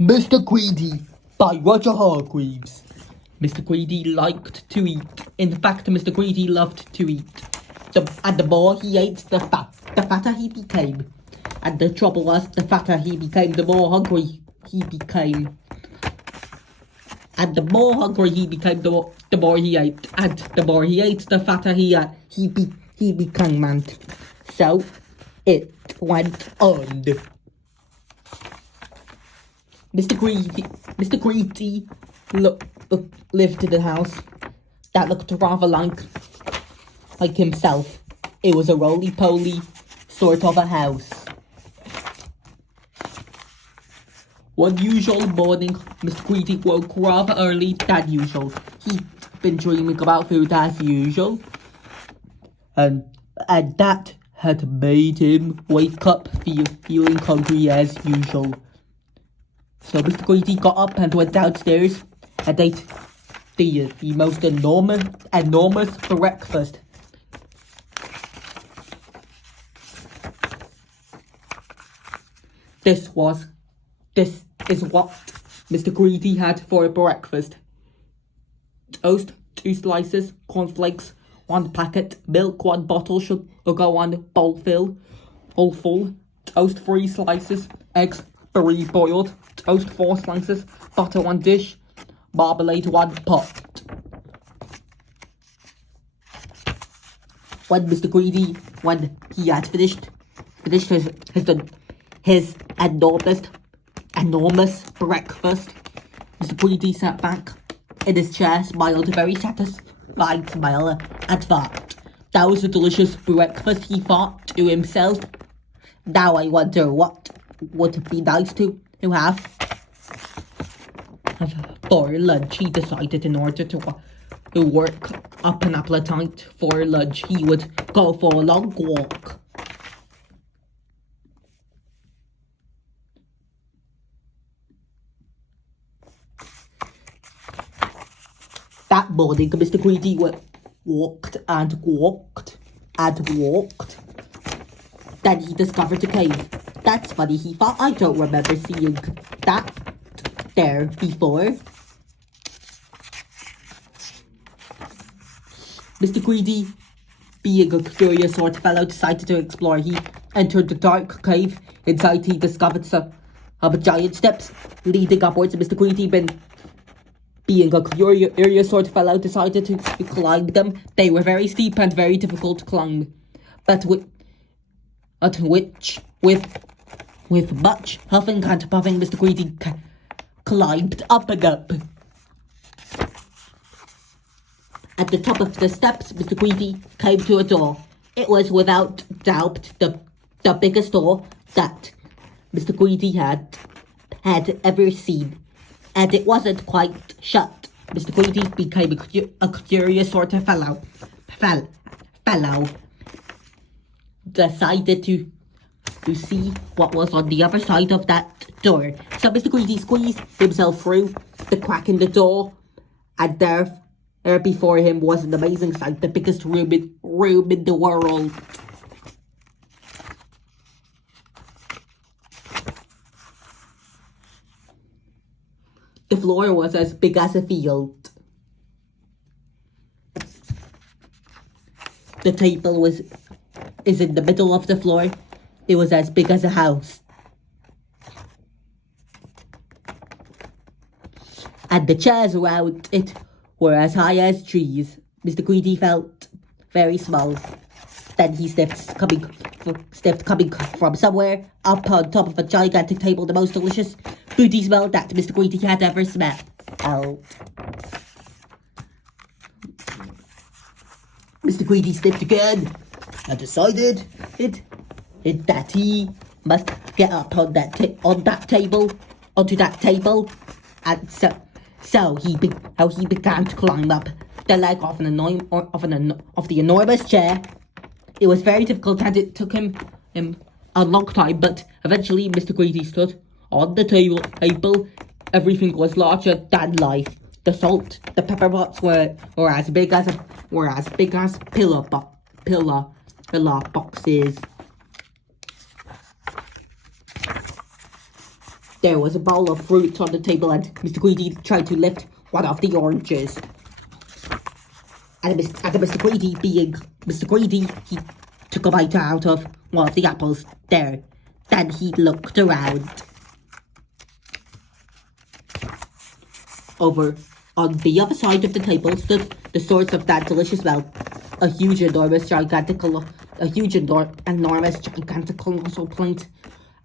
Mr. Greedy by Roger Hargreaves. Mr. Greedy liked to eat. In fact, Mr. Greedy loved to eat. And the more he ate, the fatter he became. And the trouble was, the fatter he became, the more hungry he became. And the more hungry he became, the more he ate. And the more he ate, the fatter he became. And so it went on. Mr. Greedy lived in a house that looked rather like himself. It was a roly-poly sort of a house. One usual morning, Mr. Greedy woke rather early than usual. He'd been dreaming about food as usual, and that had made him wake up feeling hungry as usual. So Mr. Greedy got up and went downstairs and ate the most enormous breakfast. This is what Mr. Greedy had for breakfast. Toast, 2 slices, cornflakes, 1 packet, milk, 1 bottle, sugar, 1 bowl full, toast, 3 slices, eggs, 3 boiled, toast, 4 slices, butter, 1 dish, marmalade, 1 pot. When he had finished his enormous breakfast, Mr. Greedy sat back in his chair, smiled a very satisfied smile at that. That was a delicious breakfast, he thought to himself. Now I wonder what would it be nice to have for lunch. He decided in order to work up an appetite for lunch, he would go for a long walk. That morning, Mr. Greedy walked and walked and walked. Then he discovered a cave. That's funny, he thought. I don't remember seeing that there before. Mr. Greedy, being a curious sort of fellow, decided to explore. He entered the dark cave. Inside, he discovered some giant steps leading upwards. Mr. Greedy, being a curious sort of fellow, decided to climb them. They were very steep and very difficult to climb, but with much huffing and puffing, Mr. Greedy climbed up and up. At the top of the steps, Mr. Greedy came to a door. It was without doubt the biggest door that Mr. Greedy had ever seen. And it wasn't quite shut. Mr. Greedy became a curious sort of fellow. Decided to see what was on the other side of that door. So Mr. Greedy squeezed himself through the crack in the door, and there before him was an amazing sight, the biggest room in the world. The floor was as big as a field. The table is in the middle of the floor. It was as big as a house. And the chairs around it were as high as trees. Mr. Greedy felt very small. Then he sniffed coming from somewhere up on top of a gigantic table, the most delicious foodie smell that Mr. Greedy had ever smelled. Mr. Greedy sniffed again and decided that he must get up onto that table, and So how he began to climb up the leg of the enormous chair. It was very difficult and it took him a long time, but eventually Mr. Greedy stood on the table. Everything was larger than life. The salt, the pepper pots were as big as pillar boxes. There was a bowl of fruit on the table, and Mr. Greedy tried to lift one of the oranges. And Mr. Greedy, he took a bite out of one of the apples there. Then he looked around. Over on the other side of the table stood the source of that delicious smell. A huge, enormous, gigantical colossal plate.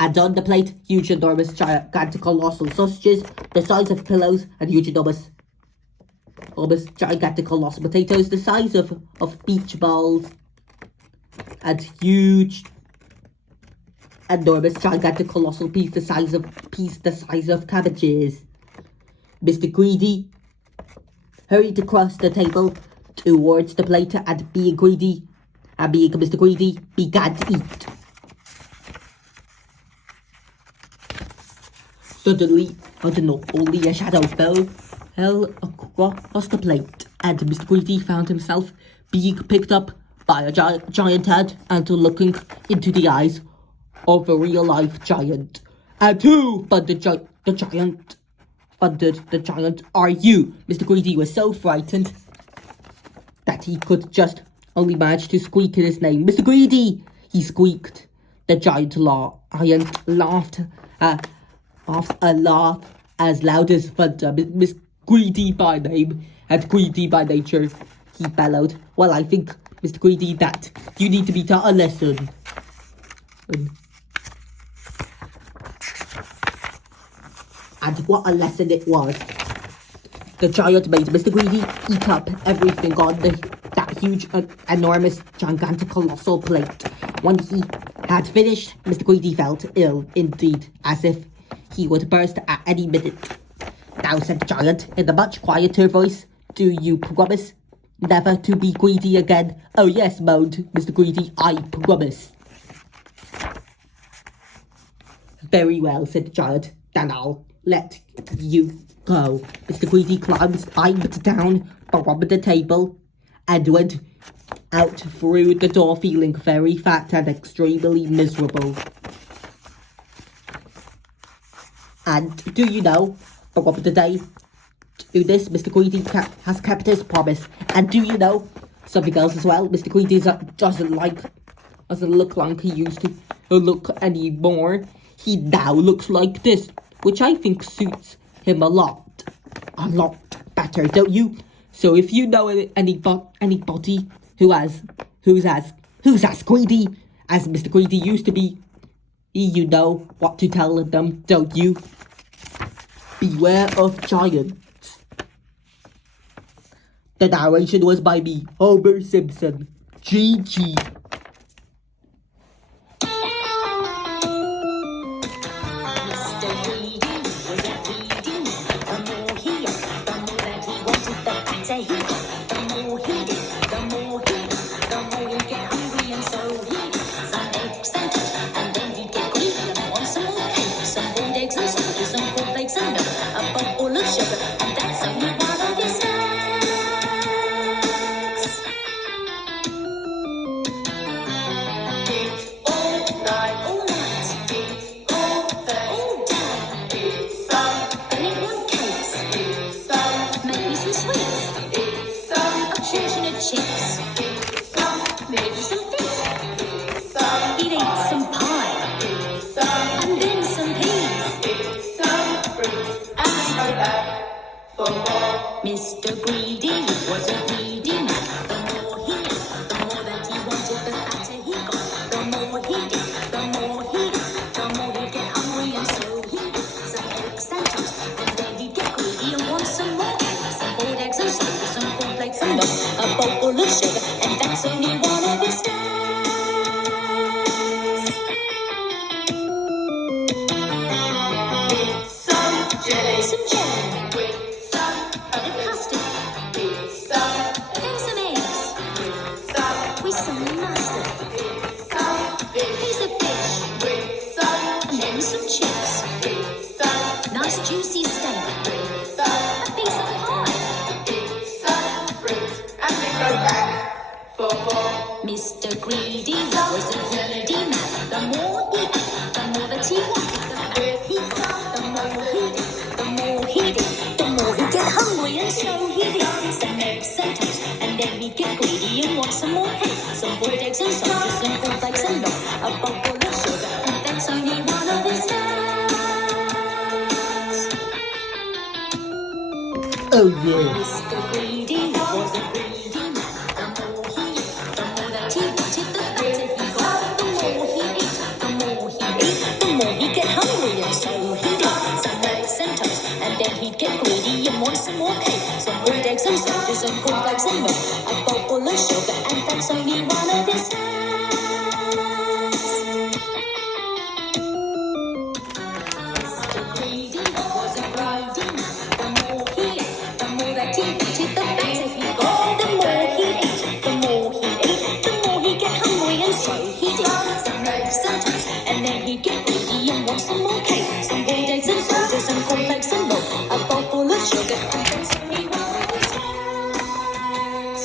And on the plate, huge, enormous, gigantic, colossal sausages, the size of pillows, and huge, enormous, gigantic, colossal potatoes, the size of beach balls, and huge, enormous, gigantic, colossal piece the size of cabbages. Mr. Greedy hurried across the table towards the plate, and being Mr. Greedy began to eat. Suddenly, only a shadow fell across the plate, and Mr. Greedy found himself being picked up by a giant head and looking into the eyes of a real-life giant. And who, thundered the giant, are you? Mr. Greedy was so frightened that he could just only manage to squeak in his name. Mr. Greedy, he squeaked. The giant laughed a laugh as loud as thunder. Miss Greedy by name and greedy by nature, he bellowed. Well, I think, Mr. Greedy, that you need to be taught a lesson. And what a lesson it was. The giant made Mr. Greedy eat up everything on that huge, enormous, gigantic, colossal plate. When he had finished, Mr. Greedy felt ill indeed, as if he would burst at any minute. Now, said the giant in a much quieter voice, do you promise never to be greedy again? Oh yes, moaned Mr. Greedy, I promise. Very well, said the giant, then I'll let you go. Mr. Greedy climbed down from the table and went out through the door feeling very fat and extremely miserable. And do you know, from the day to this, Mr. Greedy has kept his promise. And do you know something else as well? Mr. Greedy doesn't look like he used to look anymore. He now looks like this, which I think suits him a lot better, don't you? So if you know anybody who's as greedy as Mr. Greedy used to be, you know what to tell them, don't you? Beware of giants. The narration was by me, Homer Simpson. GG. Mr. Greedy was a greedy man. The more he did, the more that he wanted, the fatter he got. The more he did, the more he'd get hungry, and so he did some eggs and toast, and then he'd get greedy and want some more eggs, some boiled eggs and soda, some cornflakes and milk, a bowl full of sugar, and that's only one of his snacks. With some jelly, chips, nice juicy steak, a piece of pie. Mr. Greedy was a greedy man. The more he ate, the more that he wanted. The more he did, the more he'd get hungry, and so he did. Some eggs, some toast, and then he'd get greedy and want some more cake. Some boiled eggs and soda, some cornflakes and milk, a bowl full of sugar, and that's only one of his snacks. Oh yeah. Mr. Greedy was a greedy man. The more he ate, the more that he wanted, the fatter he got. The more he ate, the more he'd get hungry, and so he did. Some eggs and toast, and then he'd get greedy and want some more cake. Some boiled eggs and sodas and cornflakes and milk, a bowl full of sugar, and that's only one of his snacks. Mr. Greedy was a greedy man. The more he ate, the more that he wanted, the fatter he got. The more he ate, the more he'd get hungry, and so he did. Some eggs and toast, and then he'd get greedy and want some more cake. Some boiled eggs and sodas and cornflakes and milk, a bowl full of sugar, and that's only one of his snacks.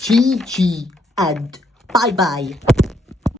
Chi chi and bye bye.